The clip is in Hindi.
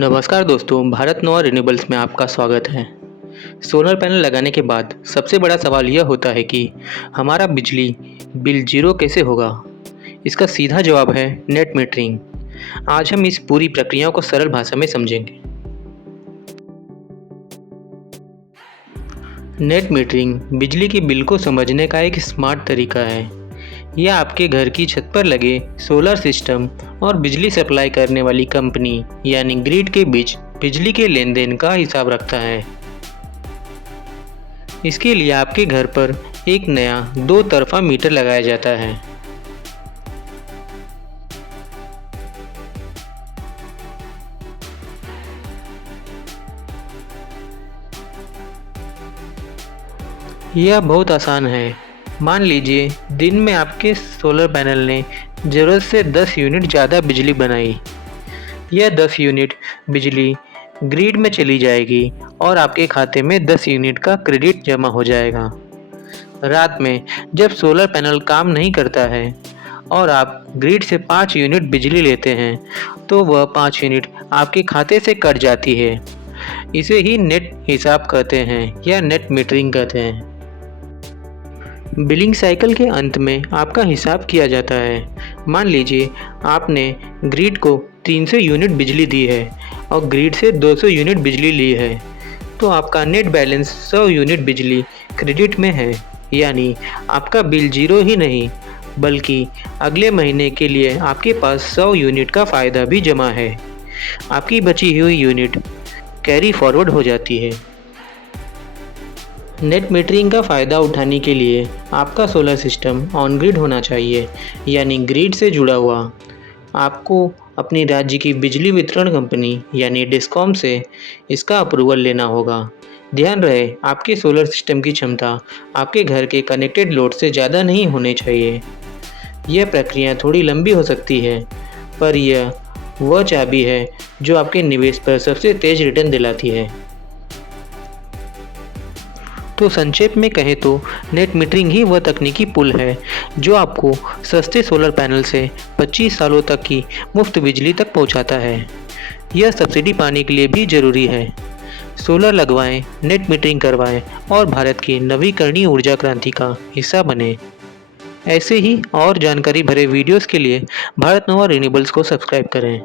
नमस्कार दोस्तों, भारत नोवा रिन्यूएबल्स में आपका स्वागत है। सोलर पैनल लगाने के बाद सबसे बड़ा सवाल यह होता है कि हमारा बिजली बिल ज़ीरो कैसे होगा। इसका सीधा जवाब है नेट मीटरिंग। आज हम इस पूरी प्रक्रिया को सरल भाषा में समझेंगे। नेट मीटरिंग बिजली के बिल को समझने का एक स्मार्ट तरीका है। यह आपके घर की छत पर लगे सोलर सिस्टम और बिजली सप्लाई करने वाली कंपनी यानी ग्रिड के बीच बिजली के लेन देन का हिसाब रखता है। इसके लिए आपके घर पर एक नया दो तरफा मीटर लगाया जाता है। यह बहुत आसान है। मान लीजिए दिन में आपके सोलर पैनल ने ज़रूरत से 10 यूनिट ज़्यादा बिजली बनाई। यह 10 यूनिट बिजली ग्रिड में चली जाएगी और आपके खाते में 10 यूनिट का क्रेडिट जमा हो जाएगा। रात में जब सोलर पैनल काम नहीं करता है और आप ग्रिड से 5 यूनिट बिजली लेते हैं तो वह 5 यूनिट आपके खाते से कट जाती है। इसे ही नेट हिसाब कहते हैं या नेट मीटरिंग कहते हैं। बिलिंग साइकिल के अंत में आपका हिसाब किया जाता है। मान लीजिए आपने ग्रिड को 300 यूनिट बिजली दी है और ग्रिड से 200 यूनिट बिजली ली है, तो आपका नेट बैलेंस 100 यूनिट बिजली क्रेडिट में है। यानी आपका बिल ज़ीरो ही नहीं बल्कि अगले महीने के लिए आपके पास 100 यूनिट का फ़ायदा भी जमा है। आपकी बची हुई यूनिट कैरी फॉरवर्ड हो जाती है। नेट मीटरिंग का फ़ायदा उठाने के लिए आपका सोलर सिस्टम ऑन ग्रिड होना चाहिए, यानी ग्रिड से जुड़ा हुआ। आपको अपनी राज्य की बिजली वितरण कंपनी यानी डिस्कॉम से इसका अप्रूवल लेना होगा। ध्यान रहे, आपके सोलर सिस्टम की क्षमता आपके घर के कनेक्टेड लोड से ज़्यादा नहीं होनी चाहिए। यह प्रक्रिया थोड़ी लंबी हो सकती है, पर यह वह चाबी है जो आपके निवेश पर सबसे तेज़ रिटर्न दिलाती है। तो संक्षेप में कहें तो नेट मीटरिंग ही वह तकनीकी पुल है जो आपको सस्ते सोलर पैनल से 25 सालों तक की मुफ्त बिजली तक पहुंचाता है। यह सब्सिडी पाने के लिए भी ज़रूरी है। सोलर लगवाएं, नेट मीटरिंग करवाएं और भारत की नवीकरणीय ऊर्जा क्रांति का हिस्सा बने। ऐसे ही और जानकारी भरे वीडियोस के लिए भारत नोवा रिन्यूएबल्स को सब्सक्राइब करें।